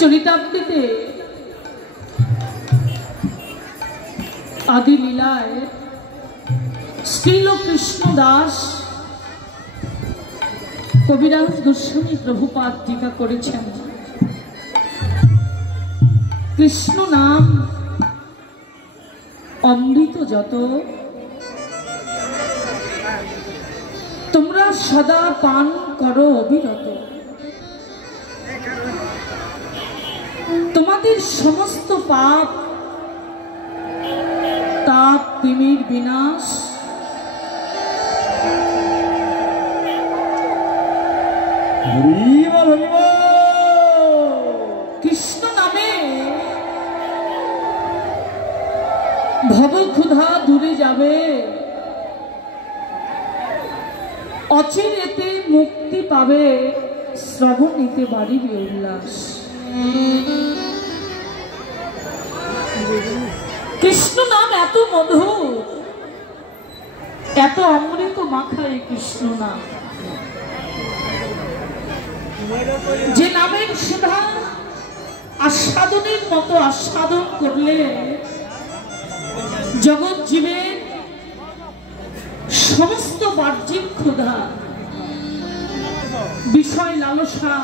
চরিতামৃতে आदि लीलाय श्रील कृष्ण दास कविराज गोस्वामी प्रभुपाद टीका करेছেন कृष्ण नाम अमृत যত তোমরা সদা পান করো অবিরত তোমাদের সমস্ত পাপ ताप तिमिर विनाश कृष्ण नामे भव क्षुधा दूरे जावे अचिरेते मुक्ति पावे श्रवणीते बाड़िबे उल्लास कृष्ण नाम एत मधुर एत अमृत माखा এই কৃষ্ণ নাম যে নামের সুধা আস্বাদনের মতো আস্বাদন করলে জগৎ জীবের সমস্ত বাহ্যিক ক্ষুধা বিষয় লালসা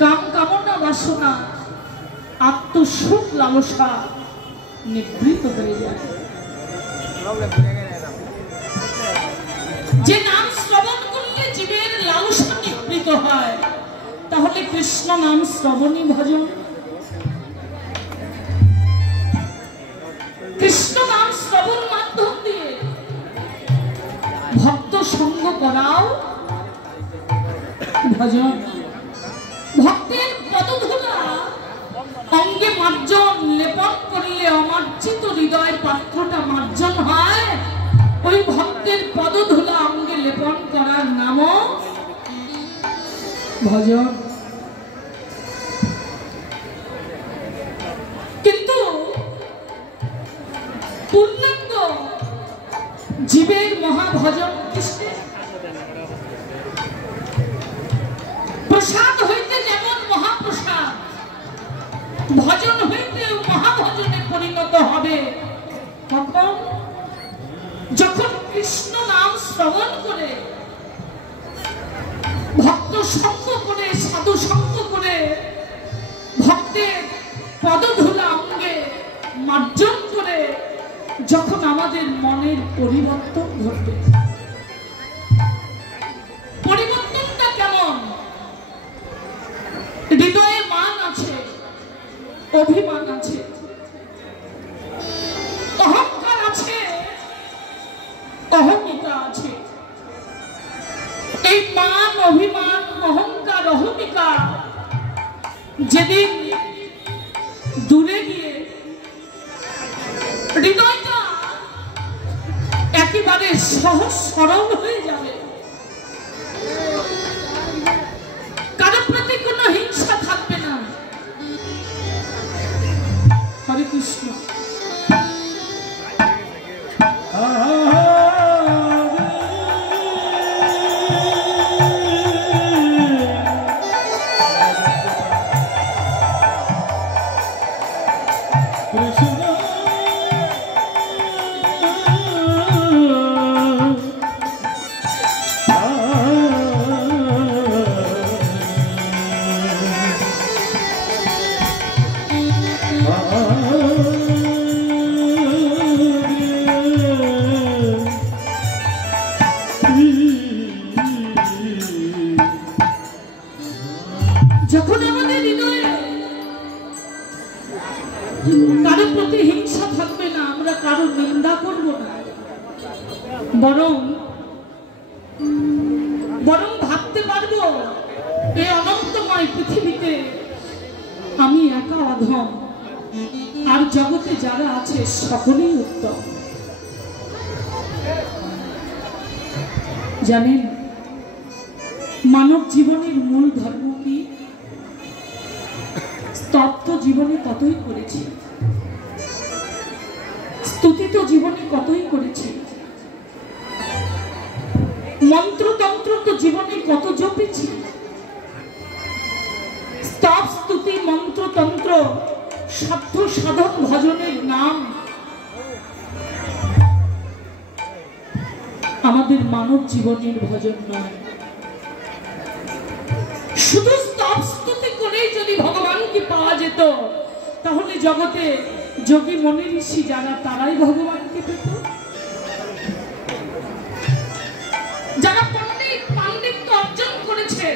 কাম কামনা বাসনা আত্মসুখ লালসা निवृत्त हो जाए जे नाम श्रवण करले जीवेर लालसा निवृत्त হয় তাহলে কৃষ্ণ নাম শ্রবণী ভজন কৃষ্ণ নাম শ্রবণ মাধ্যম দিয়ে ভক্ত সঙ্গ করাও ভজন ভক্তের পদধূলা अंगे मार्जन लेपन करिले अमार्जित हृदय पात्रटा मार्जन हय ओई भक्तेर पदधूला अंगे लेपन करार नाम भजन किन्तु पूर्णांग जीवेर महाभजन किसके प्रसाद हইতে যেমন महाप्रसाद भजन হইতে महाभजने परिणत হবে তখন যখন কৃষ্ণ নাম শ্রবণ করে ভক্ত সঙ্গ করে সাধু সঙ্গ করে ভক্তের পদধূলা অঙ্গে মার্জন করে যখন আমাদের মনের পরিবর্তন ঘটবে পরিবর্তনটা কেমন হৃদয়ে মান আছে অভিমান আছে অহংকার আছে অহমিকা আছে এই মান অভিমান অহংকার অহমিকা যেদিন দূরে গিয়ে হৃদয়টা একেবারে সহজ সরল হয়ে যাবে কারো প্রতি কোনো হিংসা থাকবে না हरे कृष्ण বরং ভাবতে পারবো এই অনন্তময় পৃথিবীতে আমি একা অধম আর জগতে যারা আছে সকলেই উত্তম জানেন মানব জীবনের মূল ধর্ম কি স্তব্ধ জীবনে কতই করেছি স্তুতি তো জীবনে কতই করেছি মন্ত্রতন্ত্র তো জীবনে কত জপেছি স্তব স্তুতি সাধ্য সাধন ভজনের নাম আমাদের মানব জীবনের ভজন নয়। শুধু স্তব স্তুতি করেই যদি ভগবানকে পাওয়া যেত তাহলে জগতে যোগী মনি ঋষি যারা তারাই ভগবানকে পেত। যারা পাণ্ডিত্য অর্জন করেছে,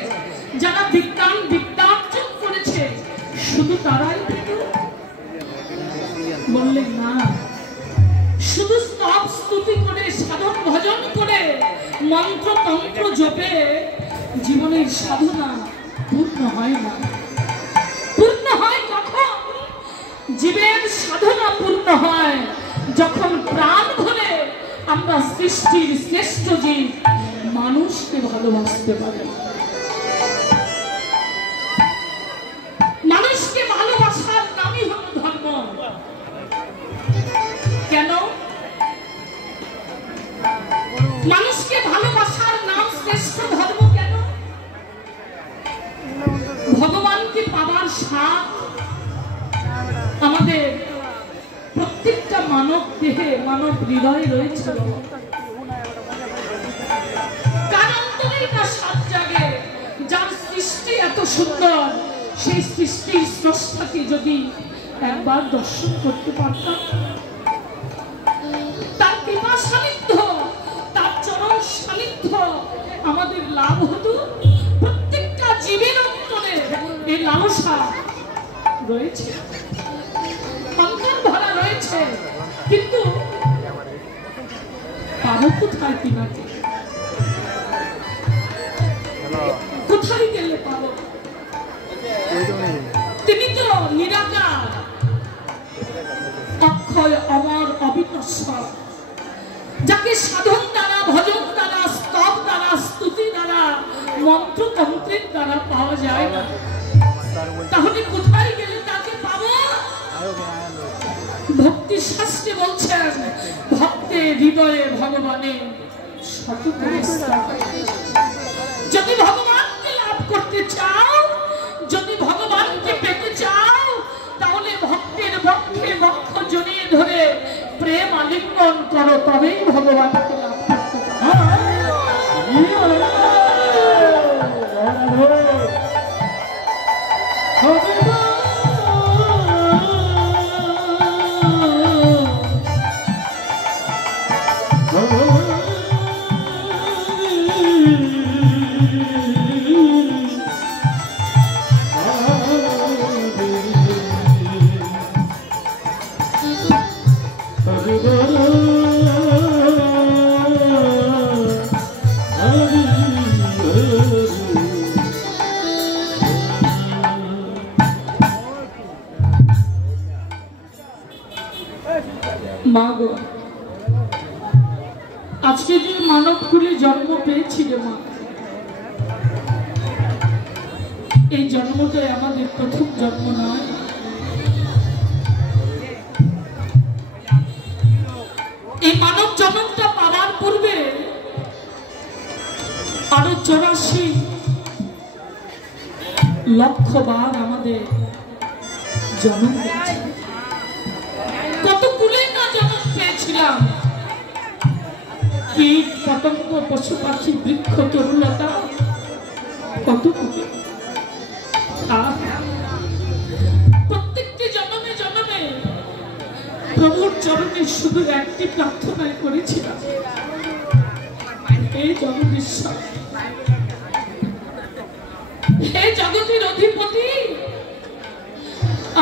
যারা বিজ্ঞান বিদ্যা অর্জন করেছে, শুধু তারাই পেত। বললেন না, শুধু স্তব স্তুতি করে সাধন ভজন করে মন্ত্র তন্ত্র জপে জীবনের সাধনা পূর্ণ হয় না। পূর্ণ হয় কখন? জীবের সাধনা পূর্ণ হয় যখন প্রাণ ভরে আমরা সৃষ্টির শ্রেষ্ঠ জীব মানুষকে ভালোবাসতে পারি। মানুষকে ভালোবাসার নামই হল ধর্ম। কেন? মানুষকে ভালোবাসার নাম শ্রেষ্ঠ ধর্ম কেন? ভগবানকে পাওয়ার স্বাদ আমাদের প্রত্যেকটা মানব দেহে, মানব হৃদয়ে রয়েছে। কার অন্তরেই না স্বাদ জাগে? যার সৃষ্টি এত সুন্দর, সেই সৃষ্টির স্রষ্টাকে যদি একবার দর্শন করতে পারতাম, তার কৃপা সান্নিধ্য, তার চরণ সান্নিধ্য আমাদের লাভ হতো। প্রত্যেকটা জীবের অন্তরে এই লালসা রয়েছে, অন্তর ভরা রয়েছে, কিন্তু পাবো কোথায় তিনাকে? কোথায় গেলে পাবো? তিনি তো নিরাকার, অক্ষয়, অমর, অবিনশ্বর, যাকে সাধন দ্বারা, ভজন দ্বারা, স্তব দ্বারা, স্তুতি দ্বারা, মন্ত্র তন্ত্রের দ্বারা পাওয়া যায় না। তাহলে কোথায় গেলে তাকে পাবো? ভক্তি শাস্ত্রে বলছেন, ভক্তের হৃদয়ে ভগবানের শত নমস্কার। যদি ভগবানকে লাভ করতে চাও, যদি ভগবানকে পেতে চাও, তাহলে ভক্তের বক্ষে বক্ষ জড়িয়ে ধরে প্রেম আলিঙ্গন করো, তবেই ভগবানকে লাভ করতে পারো। মাগো, আজকে যে মানবকুলে জন্ম পেয়েছিলে মা, এই জন্মটাই আমাদের প্রথম জন্ম নয়। এই মানব জন্মটা পাওয়ার পূর্বে আরো 84 লক্ষ বার আমাদের জন্ম হয়েছে। কত কুলে না জন্ম পেয়েছিলাম, কীট পতঙ্গ পশু পাখি বৃক্ষ তরুলতা, কত কুলে। আর প্রত্যেকটি জন্মে জন্মে প্রভুর চরণে শুধু একটি প্রার্থনাই করেছিলাম, হে জগদীশ্বর, হে জগতের অধিপতি,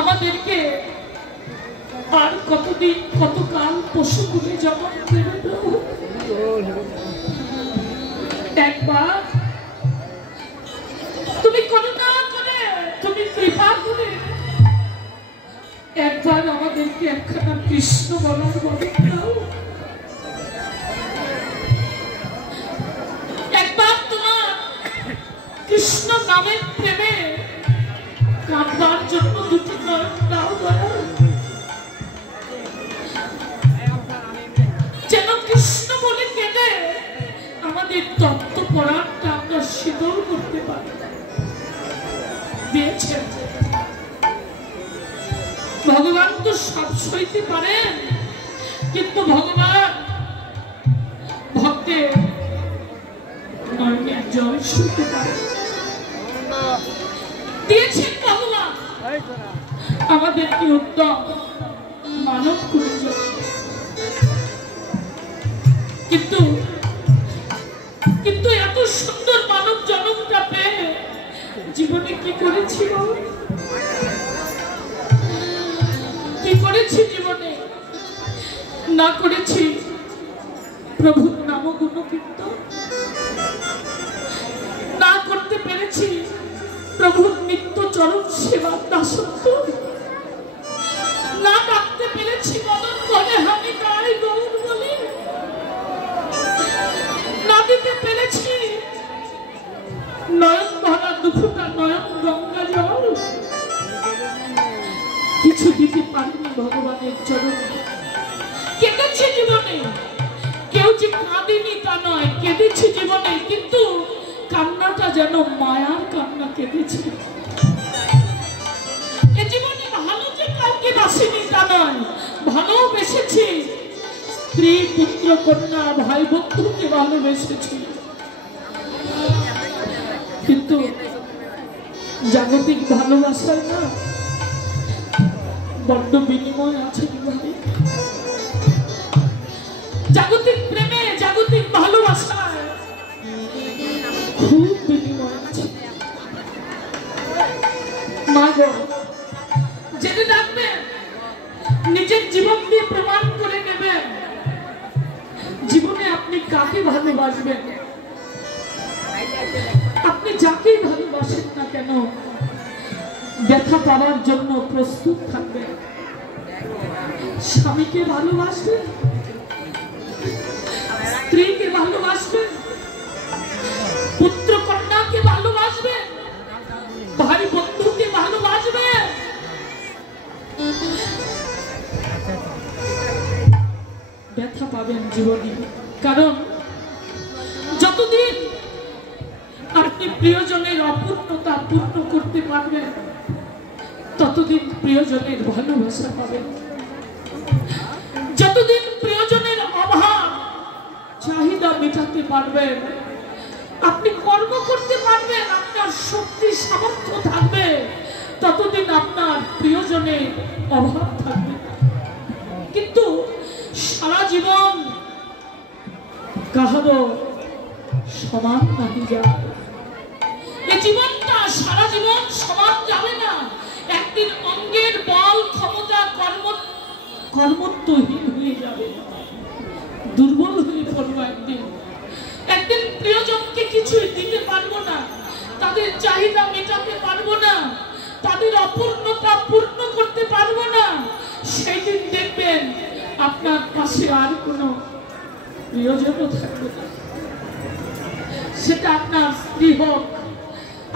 আমাদেরকে আর কতদিন কতকাল পশু কুলে জন্ম দেবে প্রভু? একবার তুমি করুণা করে, তুমি কৃপা করে একবার আমাদেরকে একখানা কৃষ্ণ বলার বলে দাও। একবার তোমার কৃষ্ণ নামের প্রেমে কাঁদবার জন্য দুটি নয়ন দাও দয়া। যেন কৃষ্ণ বলে কেঁদে আমাদের তত্ত্ব পড়াটা আমরা শীতল করতে পারি। দিয়েছেন ভগবান তো সব সইতে পারেন, কিন্তু ভগবান ভক্তের নয়নের জল সইতে পারেন। দিয়েছেন ভগবান আমাদেরকে উত্তম মানব করেছেন, কিন্তু কিন্তু এত সুন্দর মানব জন্মটা পেয়ে জীবনে কি করেছি, কি করেছি জীবনে? না করেছি প্রভুর নাম গুণকীর্তন, না করতে পেরেছি প্রভুর নিত্য চরণ সেবা দাসত্ব, না ডাকতে পেরেছি মদন বলে হানি গায়ে গৌর বলে, না দিতে পেরেছি নয়ন ভরা দুফুটা নয়ন গঙ্গা জল, কিছু দিতে পারিনি ভগবানের চরণে। কেঁদেছি জীবনে, কেউ যে কাঁদেনি তা নয়, কেঁদেছি জীবনে, কিন্তু কান্নাটা যেন মায়ার কান্না কেঁদেছি। এ জীবনে ভালো যে কাউকে বাসিনি তা নয়, ভালোবেসেছি স্ত্রী পুত্র কন্যা ভাই বন্ধুকে ভালোবেসেছি, কিন্তু জাগতিক ভালোবাসায় না বড্ড বিনিময় আছে। জাগতিক প্রেমে জাগতিক ভালোবাসায় খুব বিনিময় আছে। মা গো, জেনে রাখবেন, নিজের জীবন দিয়ে প্রমাণ করে নেবেন জীবনে আপনি কাকে ভালোবাসবেন। আপনি যাকেই ভালোবাসেন না কেন ব্যথা পাওয়ার জন্য প্রস্তুত থাকবেন। স্বামীকে ভালোবাসবেন, স্ত্রীকে ভালোবাসবেন, পুত্র কন্যাকে ভালোবাসবেন, ভাই বন্ধুকে ভালোবাসবেন। ব্যথা পাবেন জীবনে, কারণ যতদিন আপনি প্রিয়জনের অপূর্ণতা পূর্ণ করতে পারবেন ততদিন প্রিয়জনের ভালোবাসা পাবেন। যতদিন প্রিয়জনের অভাব চাহিদা মেটাতে পারবেন, আপনি কর্ম করতে পারবেন, আপনার শক্তি সামর্থ্য থাকবে, ততদিন আপনার প্রিয়জনের অভাব থাকবে না। কিন্তু সারা জীবন কাহারও সমান নাহি যায়, এই জীবনটা সারা জীবন সমান যাবে না। একদিন অঙ্গের বল ক্ষমতা কর্মত্বহীন হয়ে যাবে, দুর্বল হয়ে পড়বো। একদিন প্রিয়জনকে কিছুই দিতে পারবো না, তাদের চাহিদা মেটাতে পারবো না, তাদের অপূর্ণতা পূর্ণ করতে পারবো না। সেই দিন দেখবেন আপনার পাশে আর কোনো প্রিয়জনও থাকবে না। সেটা আপনার স্ত্রী হোক,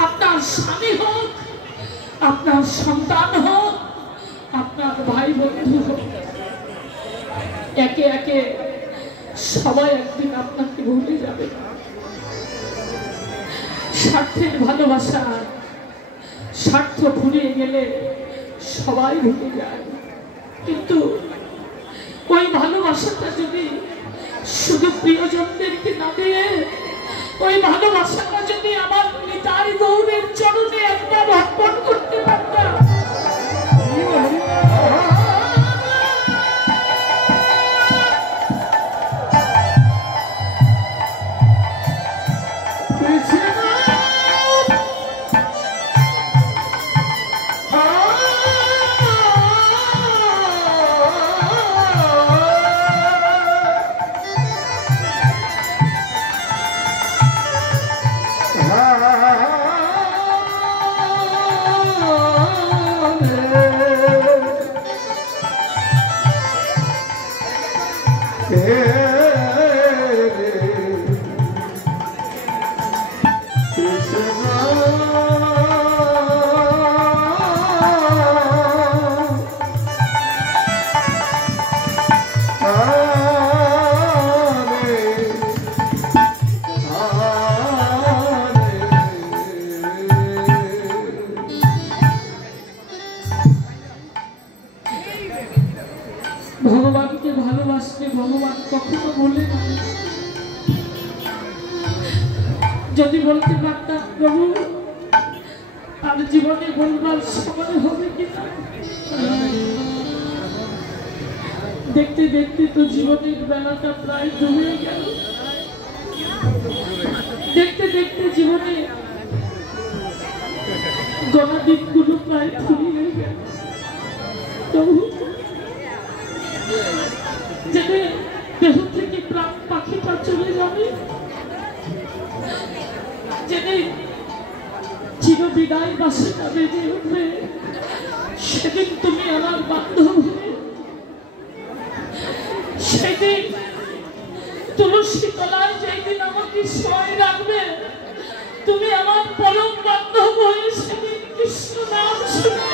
আপনার স্বামী হোক, আপনার সন্তান হোক, আপনার ভাই বন্ধু হোক, একে একে সবাই একদিন আপনাকে ভুলে যাবে। স্বার্থের ভালোবাসা, স্বার্থ ফুরিয়ে গেলে সবাই ভুলে যায়, কিন্তু ওই ভালোবাসাটা যদি শুধু প্রিয়জনদেরকে না দিয়ে, ওই ভালোবাসাটা যদি আমার নিতাই গৌরের চরণে একবার অর্পণ করতে পারতাম, ভগবানকে ভালোবাসলে ভগবান কখনো বলে না। যদি বলতে পারতাম প্রভু আর জীবনে বলবার সময় হবে কিনা, দেখতে দেখতে তো জীবনের বেলাটা প্রায় ডুবে গেল। দেখতে দেখতে জীবনে গলা দিকগুলো প্রায় ফুরিয়ে গেল। প্রভু যেতে দেহ থেকে প্রাণ পাখিটা চলে যাবে, যেদিন চির বিদায় বাসিটা বেজে উঠবে, সেদিন তুমি আমার বান্ধব হবে। সেদিন তুলসী তলায় যেদিন আমাকে শোয় রাখবে, তুমি আমার পরম বান্ধব হয়ে সেদিন কৃষ্ণ নাম শুনে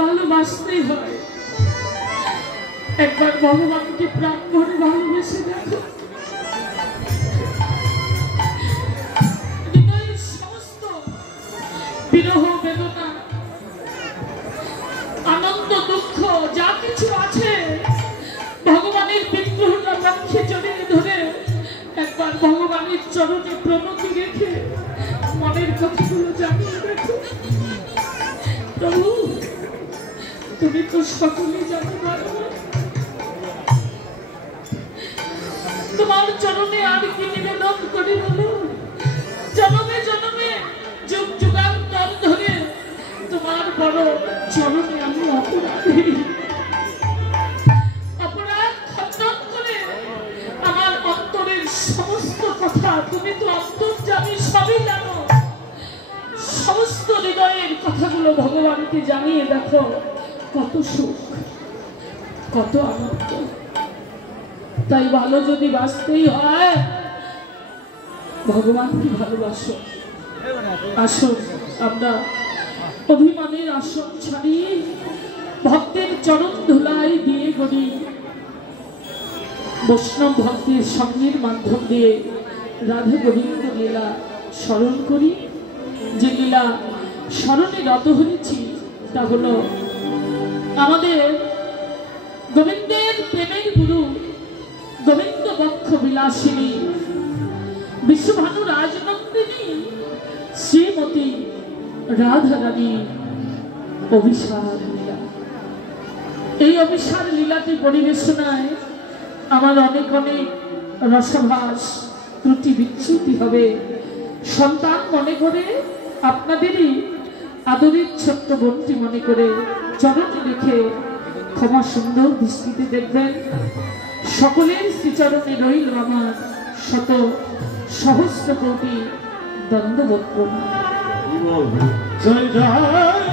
ভালোবাসতেই হয় একবার ভগবানকে প্রাণ ভরে ভালোবেসে দেখো। হৃদয়ের সমস্ত বিরহ বেদনা আনন্দ দুঃখ যা কিছু আছে ভগবানের বিগ্রহটা বক্ষে জড়িয়ে ধরে একবার ভগবানের চরণে প্রণতি রেখে মনের কথাগুলো জানিয়ে দেখো। প্রভু তুমি তো সকলে জানো, তোমার চরণে আর কি নিবেদন করি বলো। জনমে জনমে যুগ যুগান্তর ধরে তোমার বড় চরণে আমি অপরাধী। অপরাধ খণ্ডন করে আমার অন্তরের সমস্ত কথা তুমি তো অন্তর্যামী, সবই জানো। সমস্ত হৃদয়ের কথাগুলো ভগবানকে জানিয়ে দেখো, কত সুখ, কত আনন্দ। তাই ভালো যদি বাঁচতেই হয় ভগবানকে ভালোবাসো। আসুন আমরা অভিমানের আসন ছাড়িয়ে ভক্তের চরণ ধুলাই দিয়ে গড়ি বৈষ্ণব ভক্তের সঙ্গের মাধ্যম দিয়ে রাধা গোবিন্দ লীলা স্মরণ করি। যে লীলা স্মরণে রত হয়েছি তা হলো আমাদের গোবিন্দের প্রেমের গুরু গোবিন্দ বক্ষ বিলাসিনী বিশ্বভানু রাজনন্দিনী শ্রীমতী রাধা রানী অভিসার লীলা। এই অভিসার লীলাটি পরিবেশনায় আমার অনেক অনেক রসভাস ত্রুটি বিচ্যুতি হবে। সন্তান মনে করে, আপনাদেরই আদরের ছোট্ট বোনটি মনে করে চরণে রেখে ক্ষমা সুন্দর দৃষ্টিতে দেখবেন। সকলের শ্রীচরণে রইল আমার শত সহস্র কোটি দণ্ডবোধ প্রণাম। জয় জয়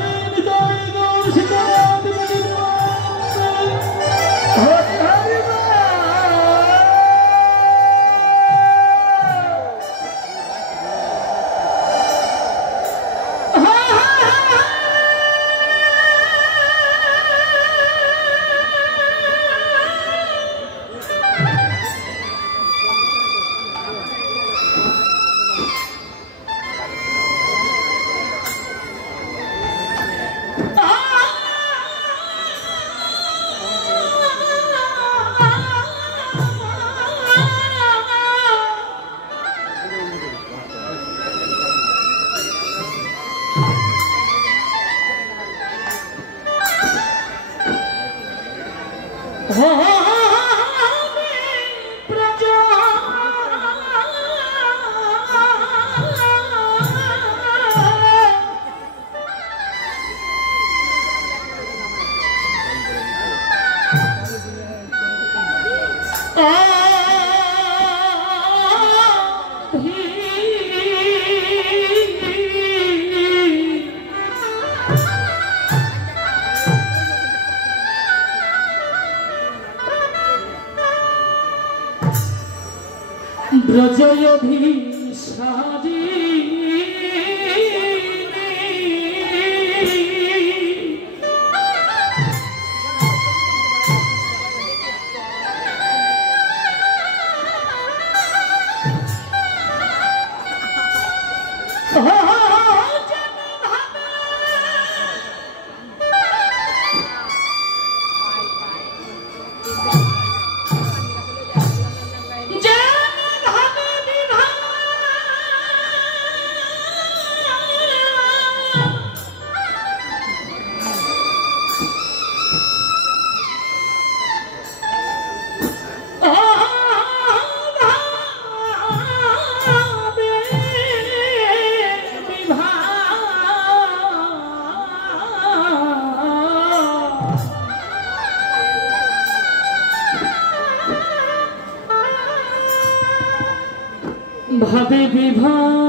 ব্রজয়ভিসারী ভাবে বিভাবে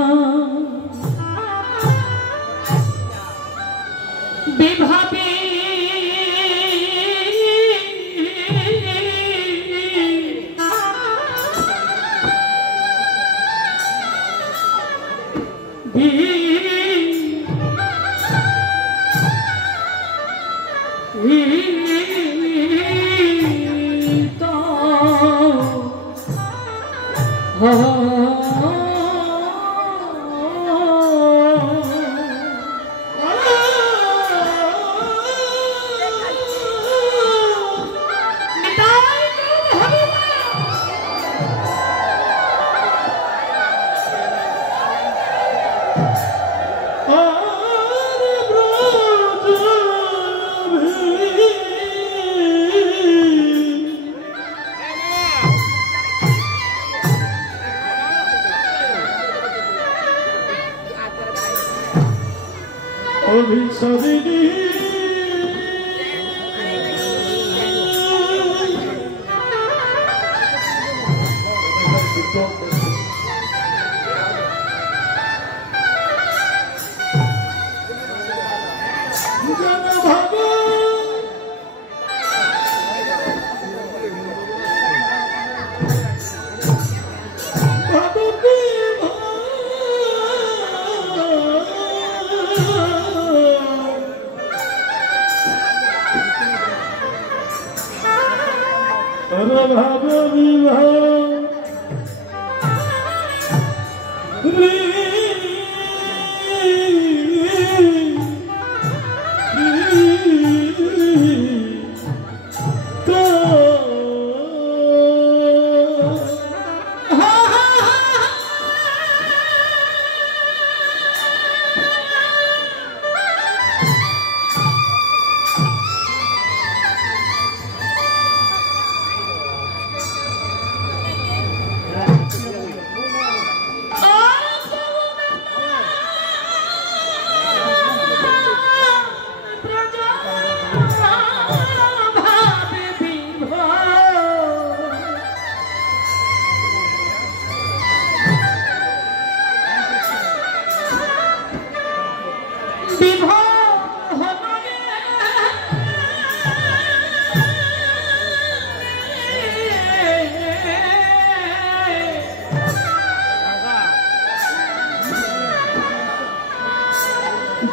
অভিসারিণী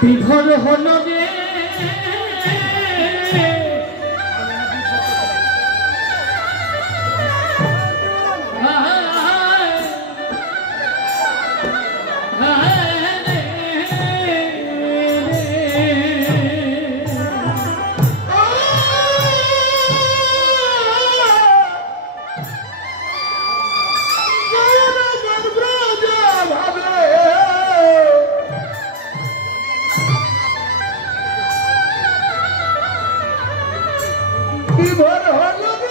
বিভোর হল রে বিভোর হল রে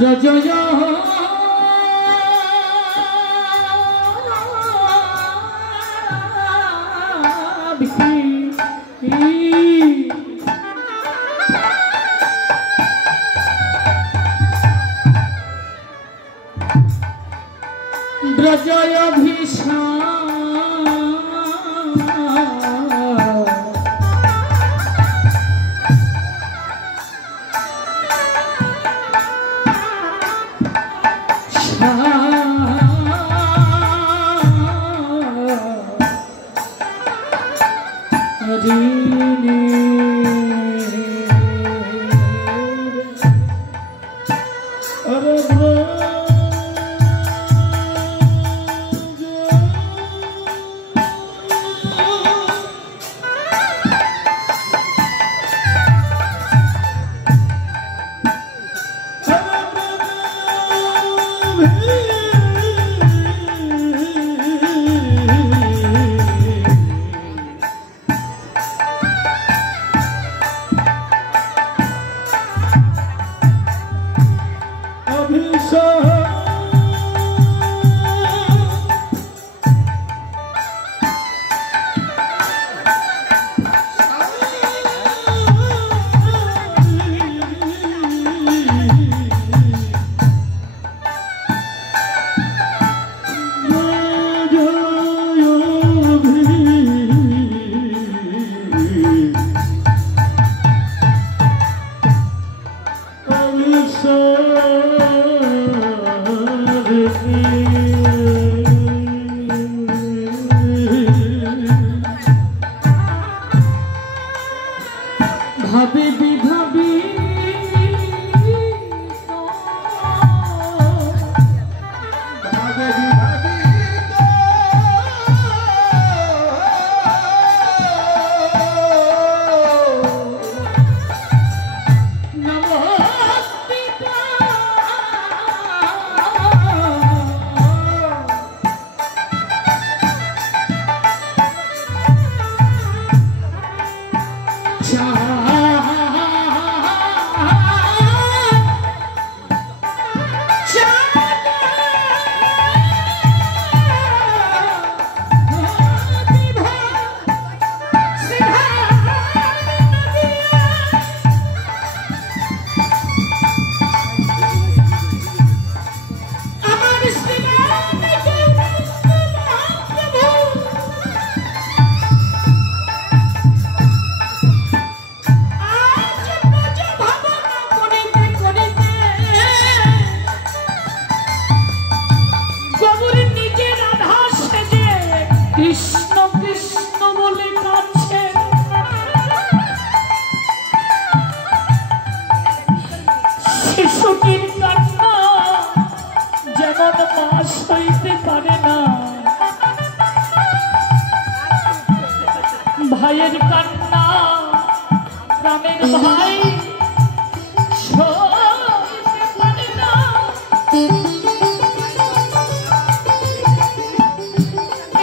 ব্রজয় ব্রজয় ভীষণ ভাইয়ের কান্না প্রাণের ভাই সইতে পারে না।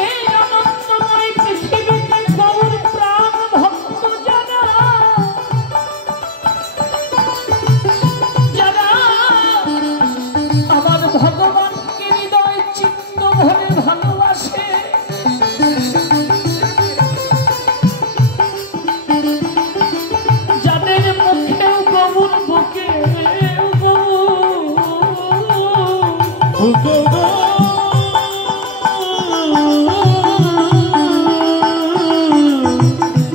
এই আনন্দময় পৃথিবীতে গৌর প্রাণ ভক্ত যারা যারা আমার ভগবানকে হৃদয় চিত্ত ভরে ভালোবাসে,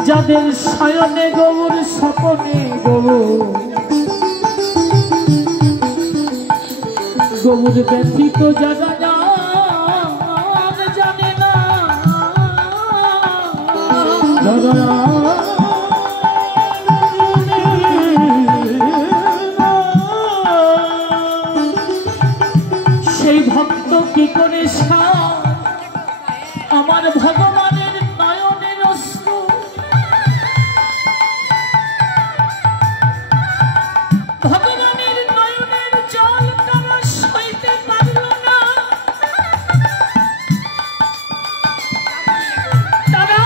যাদের শয়নে গৌর স্বপনে গৌর ব্যথিত যারা জানে না, সেই ভক্ত কি করে আমার ভগবানের নয়নের অশ্রু ভগবানের নয়নের জল তারা সইতে পারল না। তারা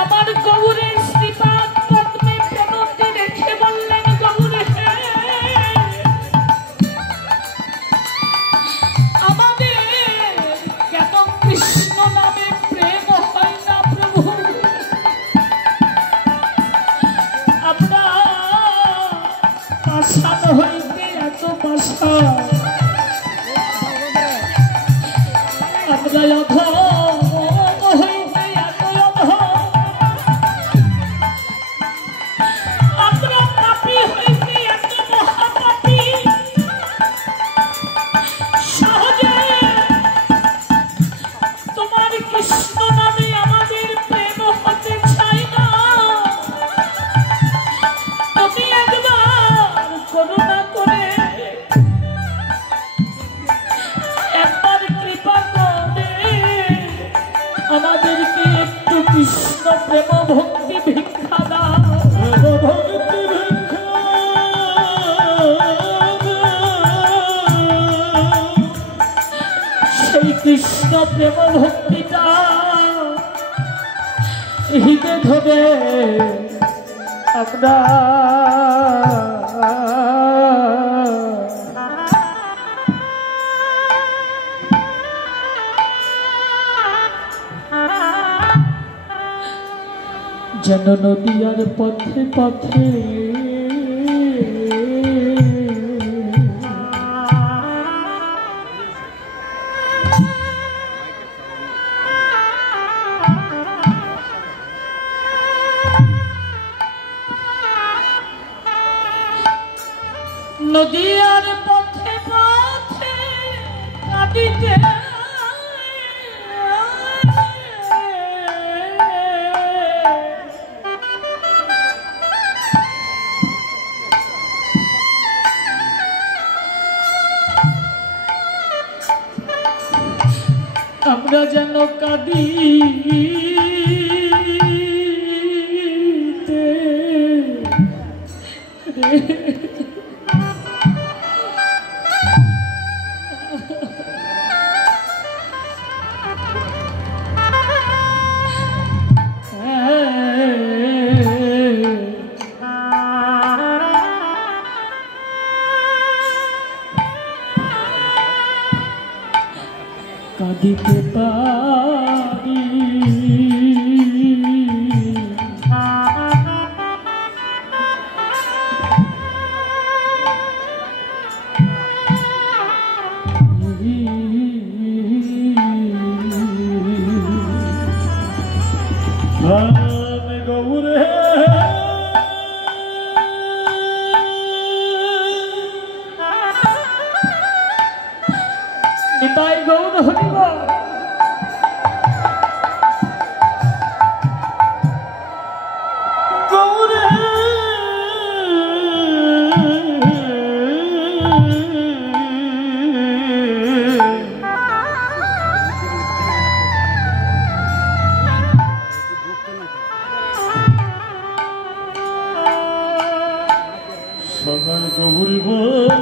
আমার গৌর পাষাণ হইতে এত পাষাণ আমরা অধম হইতে এত অধম আমরা পাপী হইতে এত মহাপাপী সহজে তোমার কৃষ্ণ নামে আমাদের প্রেম হতে চাই না তুমি একবার করুণা করে একবার কৃপা করে আমাদেরকে একটু কৃষ্ণ প্রেম ভক্তি ভিক্ষা দাও ভক্তি ভিক্ষা সেই কৃষ্ণ প্রেম ভক্তিটা হৃদে ধরে আমরা যেন নদীয়ার পথে পথে নদীয়ার পথে পথে কাঁদিতে আমরা যেন কাঁদিতে কাঁদিতে পারি গৌরে নিতাই গৌর হরিব গৌরে সবাই গৌরব